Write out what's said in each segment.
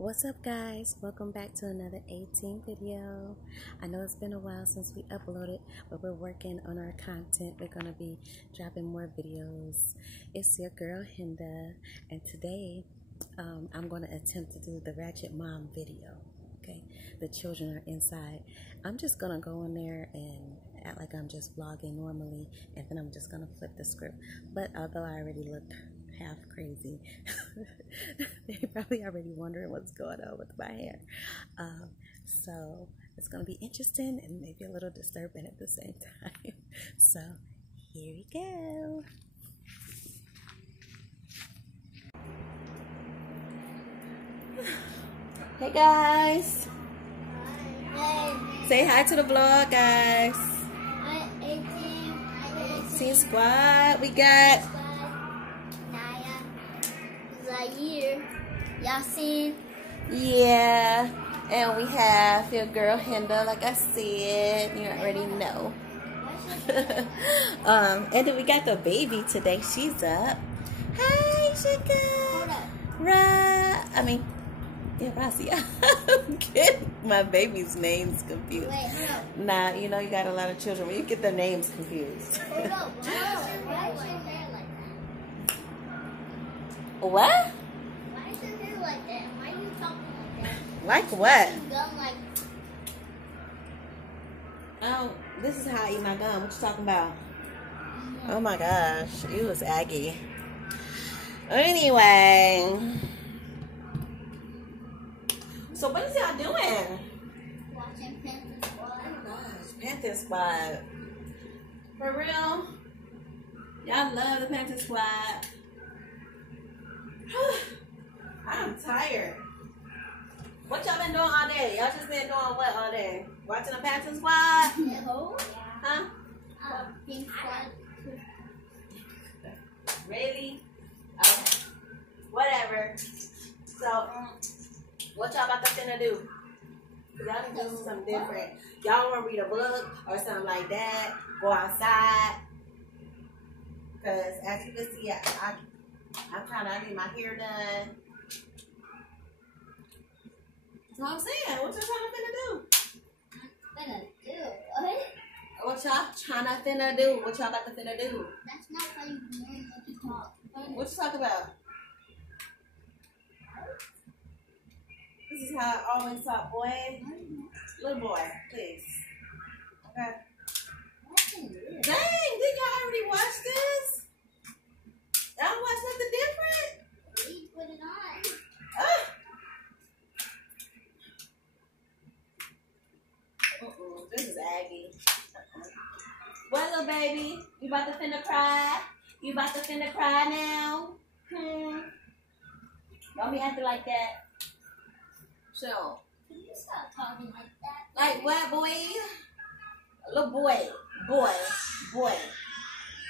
What's up, guys? Welcome back to another 18 video. I know it's been a while since we uploaded, but we're working on our content. We're going to be dropping more videos. It's your girl Hinda, and today I'm going to attempt to do the Ratchet Mom video. Okay, the children are inside. I'm just going to go in there and act like I'm just vlogging normally, and then I'm just going to flip the script. But although I already looked half crazy, they're probably already wondering what's going on with my hair. So it's going to be interesting and maybe a little disturbing at the same time. So here we go. Hey guys. Hey. Say hi to the vlog, guys. Hi, 18. See squad. We got Naya. Zaire. Yasin. yeah, and we have your girl Hinda, like I said. You already know. And then we got the baby today. She's up. Hi, Shika. Yeah, Rasia. I'm getting my baby's names confused. Wait, hold up. Nah, you know you got a lot of children when you get their names confused. Hold up. Why is your hair like that? What? Why is your hair like that? Why are you talking like that? Like what? You gum like. Oh, this is how I eat my gum. What you talking about? Oh my gosh, you was Aggie. Anyway, so what is y'all doing? Watching Panther Squad. Oh gosh, Panther Squad. For real? Y'all love the Panther Squad. I'm tired. What y'all been doing all day? Y'all just been doing what all day? Watching the Panther Squad? No. Huh? Pink Squad. Really? Okay. Whatever. So, what y'all about to finna do? Cause y'all can do something different. Y'all wanna read a book or something like that? Go outside. Cause as you can see, I need my hair done. That's what I'm saying. What y'all Gonna do what? What y'all trying to finna do? What y'all about to finna do? That's not how you normally talk. What you talk about? This is how I always talk, boy. Little boy, please. Okay. Dang, did y'all already watch this? Y'all watch something different? We put it on. This is Aggie. What, little baby? You about to finna cry? You about to finna cry now? Don't be acting like that. So, Can you stop talking like that? like what, boy? Little boy.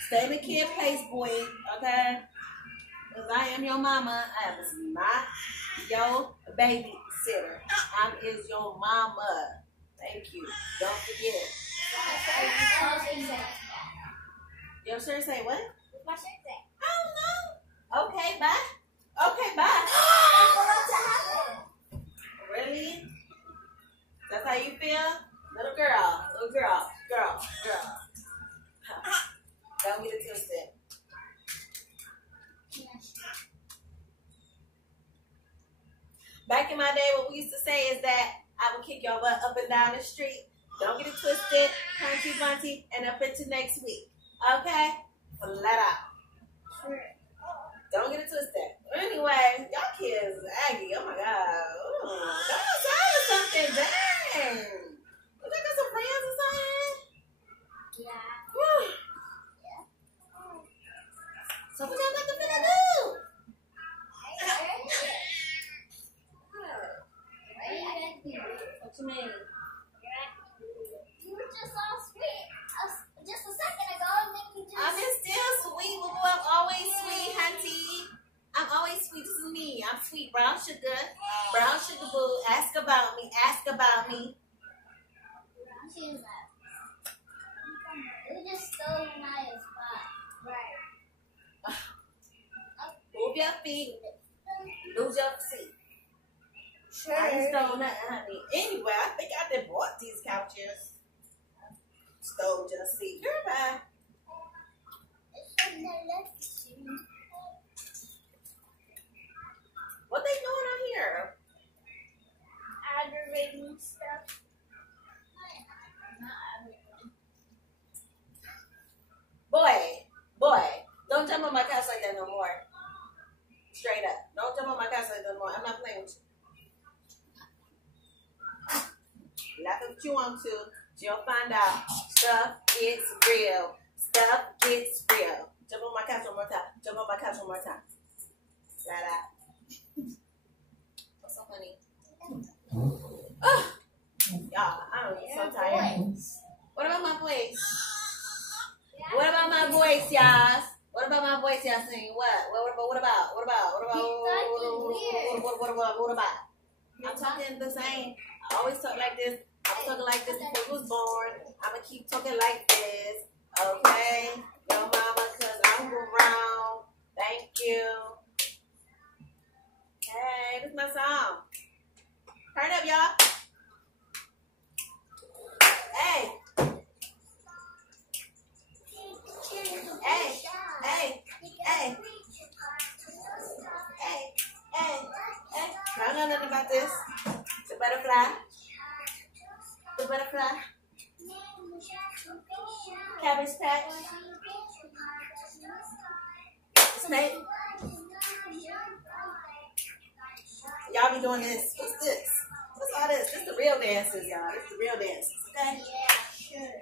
Stay in the kid place, boy, okay? Because I am your mama. I am not your babysitter. I is your mama. Thank you. Don't forget it. Your shirt say what? What's my shirt say? I don't know. Okay, bye. Okay, bye. Really? That's how you feel? Little girl. Don't get it twisted. Back in my day, what we used to say is that I would kick your butt up and down the street. Don't get it twisted, crunchy bunty, and up into next week. Okay? Flat out. Sure. Don't get it twisted. Anyway, y'all kids, Aggie, oh my God. Ooh, go outside or something, dang. You think got some friends or something? Yeah. Whew. Yeah. So what y'all got to finna do? What you mean? You were just all sweet just a second ago, and then you just. I'm still sweet, boo boo. I'm always sweet, hunty. I'm always sweet. This is me. I'm sweet. Brown sugar. Brown sugar boo. Ask about me. She was like, you just stole my spot. Right. Move your feet. Lose your seat. Sure. I ain't stole nothing, honey. Anyway, I think I done bought these couches. Stole just see. Goodbye. What they doing on here? Aggravating stuff. Boy, don't jump on my couch like that no more. Straight up. Don't jump on my couch like that no more. I'm not playing with you. Laugh if you want to. You'll find out. Stuff gets real. Stuff gets real. Jump on my couch one more time. Jump on my couch one more time. Shout out. What's so funny? Oh, y'all, I'm so tired. What about my voice? What about my voice, y'all? What about my voice, y'all singing? What about? I'm talking the same. I always talk like this. I was talking like this before you was born. I'm going to keep talking like this. Okay? Yo, mama, because I'm around. Thank you. Hey, this is my song. Turn up, y'all. Hey. Hey. I don't know nothing about this. The butterfly. The butterfly. Cabbage patch. Snake. Y'all be doing this. What's this? What's all this? This is the real dances, y'all. This is the real dances. Okay? Yeah, sure.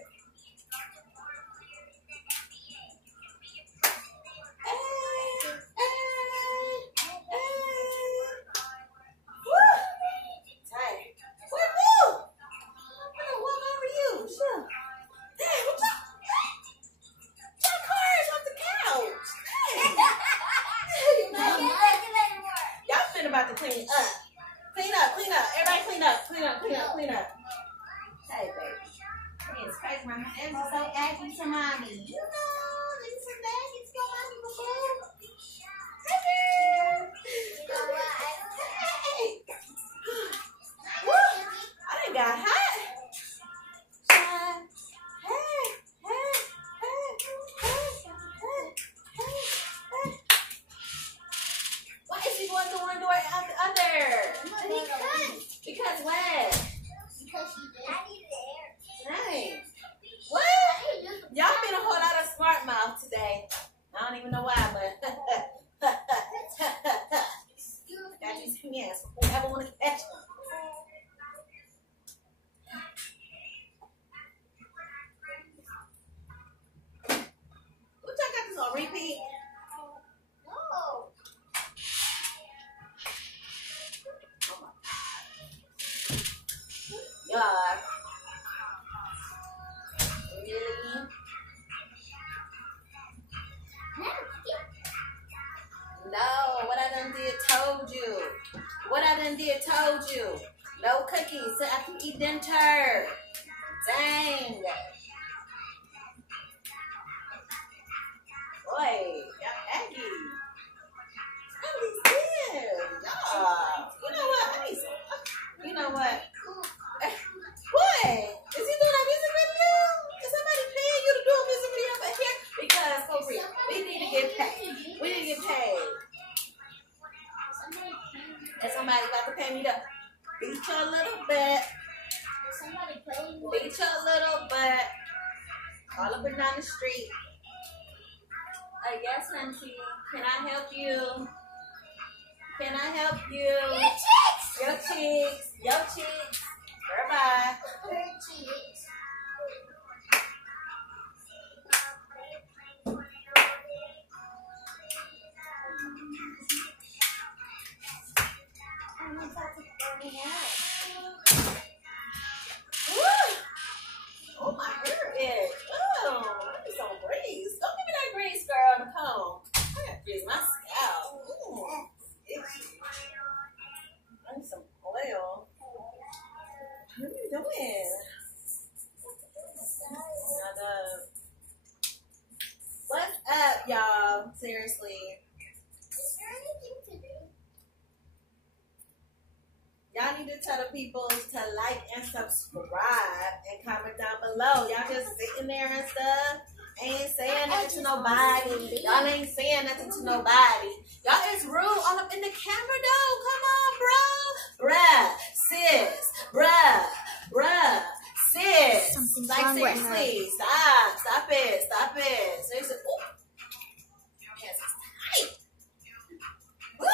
About to clean up. Clean up. Everybody clean up. Hey, baby. It's crazy. My hands are so achy to mommy. You know, need some baggage for mommy before. Hey. Woo. I done got hot. Why is he going through one door after the other? Because what? Because he did. I need the air. Dang. What? Y'all been a whole lot of smart mouth today. I don't even know why, but got these hands. Whoever want to catch them. What y'all got this on repeat? No. God. Really? No, what I done did told you. No cookies, so I can eat them turd. Dang. Boy, y'all aggy. Y'all. You know what? What? Is he doing a music video? Is somebody paying you to do a music video back here? Because for real, we need to get paid. And somebody about to pay me to beat you a little bit. Beat you a little bit. All up and down the street. Yes, auntie. Can I help you? Your cheeks. Bye-bye. Her cheeks. I'm about to burn it out. Woo! Oh, my hair is. Oh, I need some grease. Don't give me that grease, girl, the comb. I gotta grease my scalp. Ooh, itchy. I need some oil. What are you doing? What's up, y'all? Seriously. Is there anything to do? Y'all need to tell the people to like and subscribe and comment down below. Y'all just sitting there and stuff. Ain't saying nothing to nobody. Y'all ain't saying nothing to nobody. Y'all is rude all up in the camera though. Come on, bro. Bruh, sis. Bruh, sis. Something's Like, wrong with her. seriously. Stop it. Seriously. Ooh. Yes, it's tight. Woo.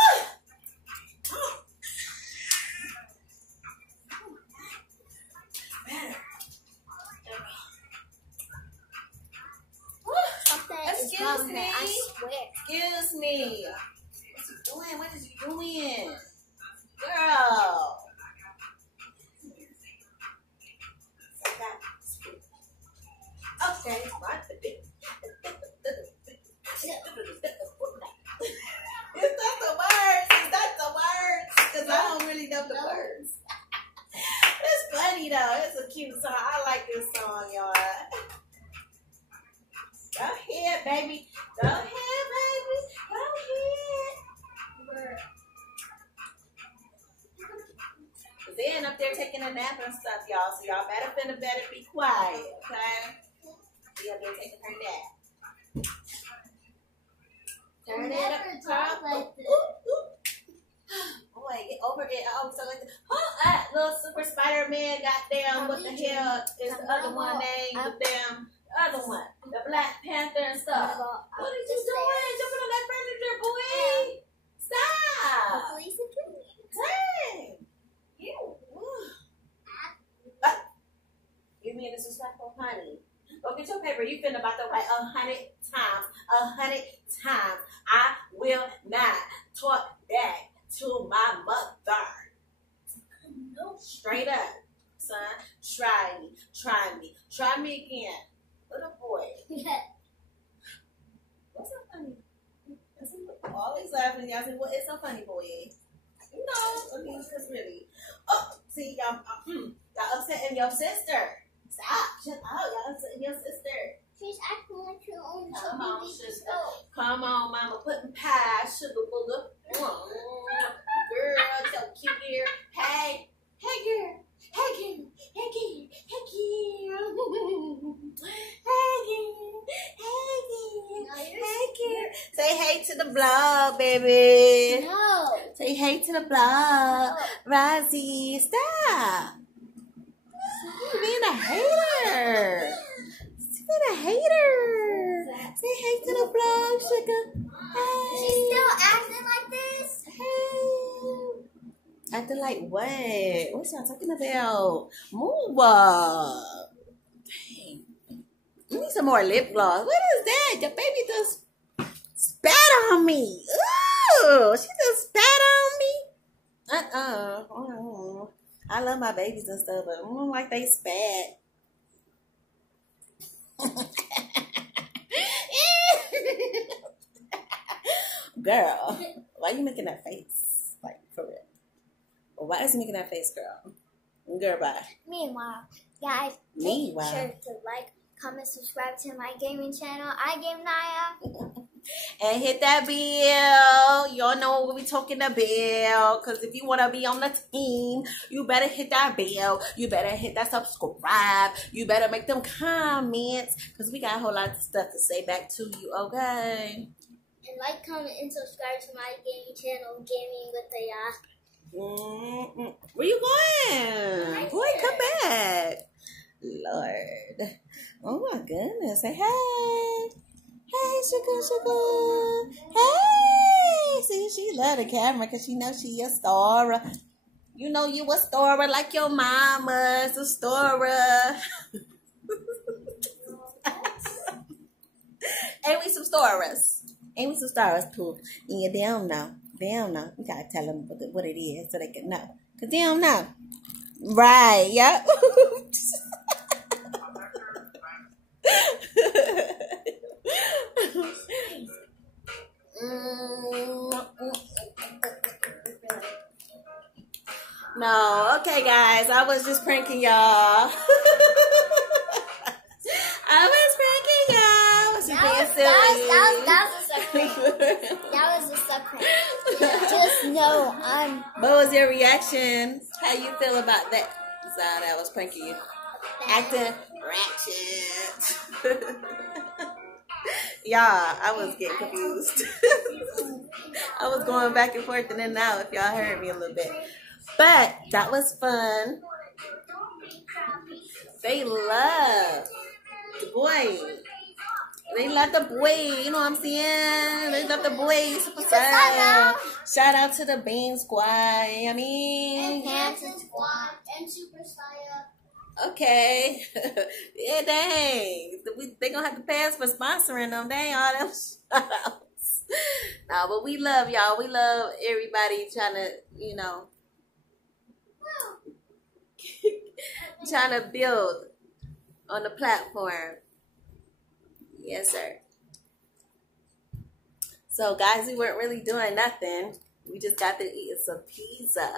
Better. Something is wrong with her, I swear. Excuse me. What's he doing? What is he doing? Girl. Okay. Is that the words? Because I don't really know the words. It's funny though. It's a cute song. I like this song, y'all. Go ahead, baby. Go ahead. Then up there taking a nap and stuff, y'all. So y'all better be quiet, okay? She up there taking her nap. Turn it up, girl. Boy, get over it. I always like this. That little super Spider-Man goddamn. What the hell is the other one named? The damn other one. The Black Panther and stuff. What are you doing? Jumping on that furniture, boy. Stop. Dang. You mean disrespectful, honey? Go get your paper. You finna about to write 100 times. 100 times. I will not talk back to my mother. Straight up, son. Try me again. Little boy. What's so funny? Always laughing. Y'all say, what is so funny, boy? You know, I mean, it's just really. Oh, see, y'all upsetting your sister. Stop. Shut up. Y'all upsetting your sister. She's acting like her own Come on, baby. sister. Come on, mama. Putting pie, sugar booger. Girl, so cute here. Hey, girl. Say hey to the vlog, baby. No. Say hey to the vlog. Rozzy, stop. You being a hater. Say hey to the vlog, sugar. Hey. She's still acting like this? Hey. Acting like what? What's y'all talking about? Move up. Dang. You need some more lip gloss. What is that? Your baby just spat on me. Ooh, she just spat on me. I love my babies and stuff, but I don't like they spat. Girl, why are you making that face? Like, for real. Why is he making that face, girl? Girl, bye. Meanwhile, guys, make sure to like, comment, subscribe to my gaming channel, iGameNaya. And hit that bell. Y'all know what we talking about. Because if you want to be on the team, you better hit that bell. You better hit that subscribe. You better make them comments. Because we got a whole lot of stuff to say back to you, okay? And like, comment, and subscribe to my gaming channel, Gaming with the Where you going? Boy, come back. Lord. Oh, my goodness. Say hey. Hey, sugar. Hey. See, she love the camera because she knows she a star. You know you a star like your mama's a star. Ain't we some stars? Ain't we some stars, Pooh? Yeah, they don't know. We gotta tell them what it is so they can know. Because they don't know. Right, yep. No, okay, guys. I was just pranking y'all. I was pranking y'all. She being silly. That was a That was a surprise. Just know What was your reaction? How you feel about that? Sorry, I was pranking you. Acting ratchet. Y'all, I was getting confused. I was going back and forth and then now if y'all heard me a little bit. But that was fun. They love the boy. They love the boy. You know what I'm saying? They love the boy. Super style. Shout out to the Bean Squad. I mean. and Hanson Squad and Super Style. Okay. Yeah, dang. They gonna have to pay us for sponsoring them. Dang, all them shout-outs. No, but we love y'all. We love everybody trying to, you know, trying to build on the platform. Yes, sir. So, guys, we weren't really doing nothing. We just got to eat some pizza.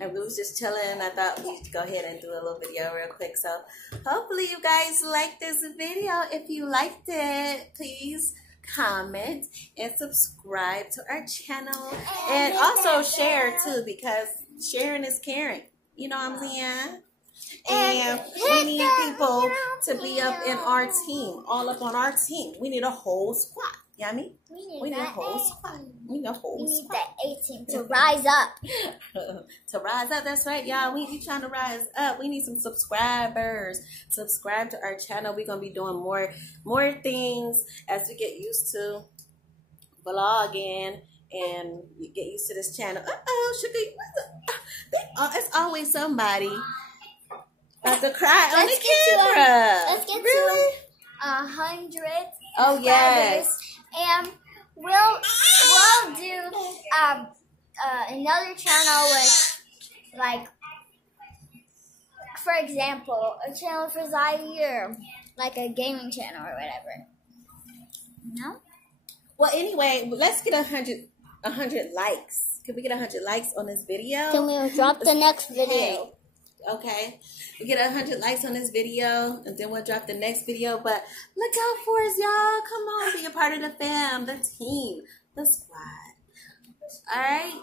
And we was just chilling. I thought we'd go ahead and do a little video real quick. So hopefully you guys liked this video. If you liked it, please comment and subscribe to our channel. And also share too, because sharing is caring. You know what I'm saying? And we need people to be up in our team. All up on our team. We need a whole squad. You know what I mean? We need a whole squad. We need a whole squad. We need that 18 to rise up. To rise up, that's right, y'all. We trying to rise up. We need some subscribers. Subscribe to our channel. We're gonna be doing more things as we get used to vlogging and get used to this channel. It's always somebody about to cry on the camera. Let's get really? to 100. Oh yes. And we'll do another channel with, like, for example, a channel for Zaire, like a gaming channel or whatever. No? Well, anyway, let's get 100 likes. Can we get 100 likes on this video? Then we'll drop the next video. Okay, we get 100 likes on this video, and then we'll drop the next video. But look out for us, y'all. Come on, be a part of the fam, the team, the squad. All right.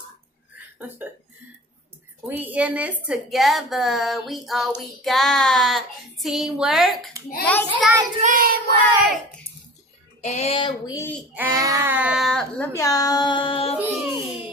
We in this together. We all we got. Teamwork Makes the dream work. and we out. Love y'all. Peace.